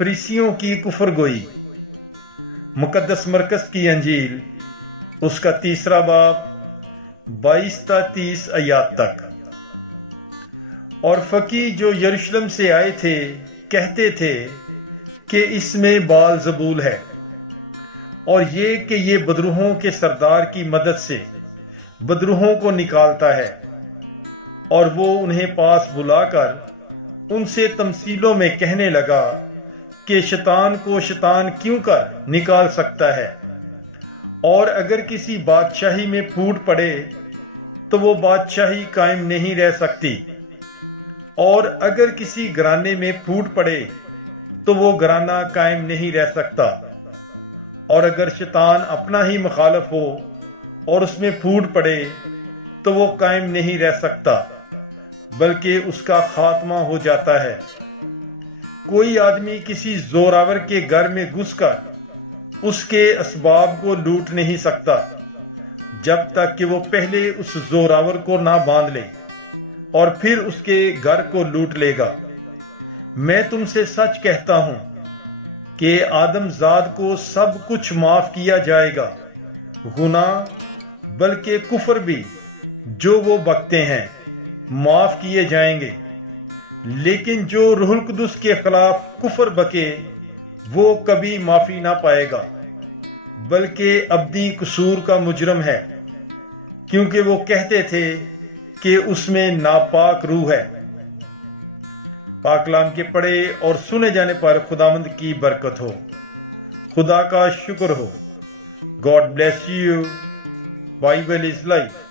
फरीसियों की कुफर गोई। मुकद्दस मरकस की अंजील उसका 3 बाब 22 ता 30 आयात तक। और फकी जो यरूशलेम से आए थे कहते थे कि इसमें बाल ज़बूल है, और ये कि ये बदरूहों के सरदार की मदद से बदरूहों को निकालता है। और वो उन्हें पास बुलाकर उनसे तमसीलों में कहने लगा कि शैतान को शैतान क्यों कर निकाल सकता है, और अगर किसी बादशाही में फूट पड़े तो वो बादशाही कायम नहीं रह सकती, और अगर किसी घराने में फूट पड़े तो वो घराना कायम नहीं रह सकता। और अगर शैतान अपना ही मुखालफ हो और उसमें फूट पड़े तो वो कायम नहीं रह सकता, बल्कि उसका खात्मा हो जाता है। कोई आदमी किसी जोरावर के घर में घुसकर उसके असबाब को लूट नहीं सकता जब तक कि वो पहले उस जोरावर को ना बांध ले, और फिर उसके घर को लूट लेगा। मैं तुमसे सच कहता हूं कि आदमजाद को सब कुछ माफ किया जाएगा, गुनाह बल्कि कुफर भी जो वो बकते हैं माफ किए जाएंगे। लेकिन जो रूहुल कुदुस के खिलाफ कुफर बके वो कभी माफी ना पाएगा, बल्कि अब्दी कसूर का मुजरम है, क्योंकि वो कहते थे कि उसमें नापाक रूह है। पाक कलाम के पढ़े और सुने जाने पर खुदावंद की बरकत हो। खुदा का शुक्र हो। God bless you. Bible is life.